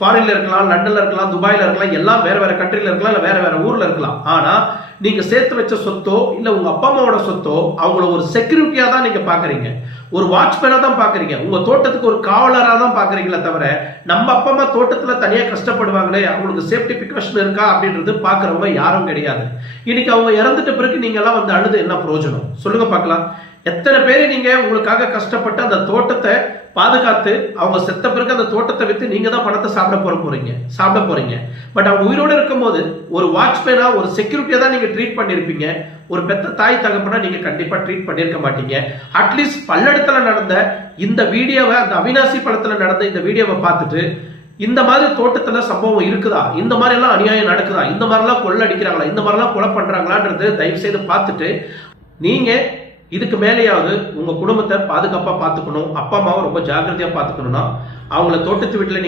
ஃபாரின்ல இருக்கலாம், லண்டன்ல இருக்கலாம், துபாயில இருக்கலாம், எல்லாம் வேற வேற கண்ட்ரில இருக்கலாம், இல்ல வேற வேற ஊர்ல இருக்கலாம். ஆனா நீங்க சேர்த்து வச்ச சொத்தோ இல்ல உங்க அப்பா அம்மாவோட சொத்தோ அவங்கள ஒரு செக்யூரிட்டியா தான் நீங்க பாக்குறீங்க, ஒரு வாட்ச்மேனா தான் பாக்குறீங்க, உங்க தோட்டத்துக்கு ஒரு காவலரா தான் பாக்குறீங்களே தவிர நம்ம அப்பா அம்மா தோட்டத்துல தனியா கஷ்டப்படுவாங்களே அவங்களுக்கு சேஃப்டி பிரிகாஷன் இருக்கா அப்படின்றது பாக்குறவங்க யாரும் கிடையாது. இன்னைக்கு அவங்க இறந்துட்ட பிறகு நீங்க எல்லாம் வந்து அழுது என்ன பிரயோஜனம் சொல்லுங்க பார்க்கலாம். எத்தனை பேர் நீங்க உங்களுக்காக கஷ்டப்பட்டு அந்த தோட்டத்தை பாதுகாத்து அவங்க செத்த பிறகு அந்த தோட்டத்தை வித்து நீங்க தான் பணத்தை சாப்பிட போறீங்க. பட் அவங்க உயிரோட இருக்கும் போது ஒரு வாட்ச்மேனா ஒரு செக்யூரிட்டியா தான் நீங்க ட்ரீட் பண்ணிருப்பீங்க. ஒரு பெத்த தாய் தகப்பனா நீங்க கண்டிப்பா ட்ரீட் பண்ணிருக்க மாட்டீங்க. அட்லீஸ்ட் பல்லடத்துல நடந்த இந்த வீடியோவை, அந்த அவினாசி படத்துல நடந்த இந்த வீடியோவை பார்த்துட்டு இந்த மாதிரி தோட்டத்துல சம்பவம் இருக்குதா, இந்த மாதிரி எல்லாம் அநியாயம் நடக்குதா, இந்த மாதிரி எல்லாம் கொள்ளை அடிக்கிறாங்களா, இந்த மாதிரி எல்லாம் கொலை பண்றாங்களான்றது தயவு செய்து பார்த்துட்டு நீங்க இதுக்கு மேலேயாவது உங்க குடும்பத்தை பாதுகாப்பா பார்த்துக்கணும், அப்பா அம்மாவை ரொம்ப ஜாக்கிரதையா பார்த்துக்கணும்னா அவங்கள தோட்டத்து வீட்டுல நீங்க